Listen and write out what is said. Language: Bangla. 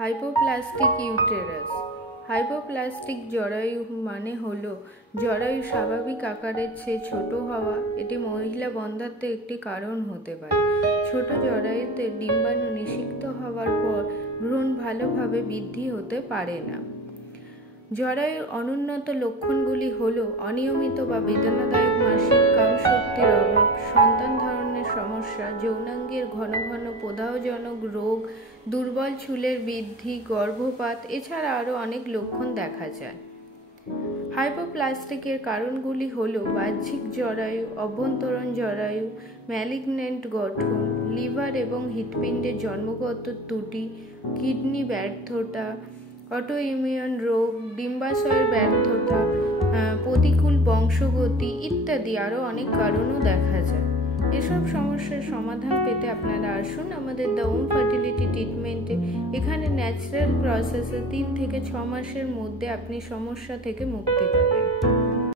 Hypoplastic uterus. হাইপোপ্লাস্টিক জরায়ু মানে হলো জরায়ু স্বাভাবিক আকারের চেয়ে ছোট হওয়া। এটি মহিলা বন্ধ্যাত্বের একটি কারণ হতে পারে। ছোট জরায়ুতে ডিম্বাণু নিষিক্ত হওয়ার পর ভ্রূণ ভালোভাবে বৃদ্ধি হতে পারে না। জরায়ুর অনুন্নত লক্ষণগুলি হল অনিয়মিত বা বেদনাদায়ক মাসিক, কামশক্তির অভাব, সন্তান ধারণের সমস্যা, যৌনাঙ্গের ঘন ঘন প্রদাহজনক রোগ, দুর্বল চুলের বৃদ্ধি, গর্ভপাত, এছাড়া আরও অনেক লক্ষণ দেখা যায়। হাইপোপ্লাস্টিকের কারণগুলি হল বাহ্যিক জরায়ু, অভ্যন্তরীণ জরায়ু, ম্যালিগন্যান্ট গঠন, লিভার এবং হৃৎপিণ্ডের জন্মগত ত্রুটি, কিডনি ব্যর্থতা, অটোইমিউন রোগ, ডিম্বাশয়ের ব্যর্থতা, প্রতিকূল বংশগতি ইত্যাদি আরও অনেক কারণও দেখা যায়। এসব সমস্যার সমাধান পেতে আপনারা আসুন আমাদের দ্য ওম ফার্টিলিটি ট্রিটমেন্টে। এখানে ন্যাচারাল প্রসেসে 3 থেকে 6 মাসের মধ্যে আপনি সমস্যা থেকে মুক্তি পাবেন।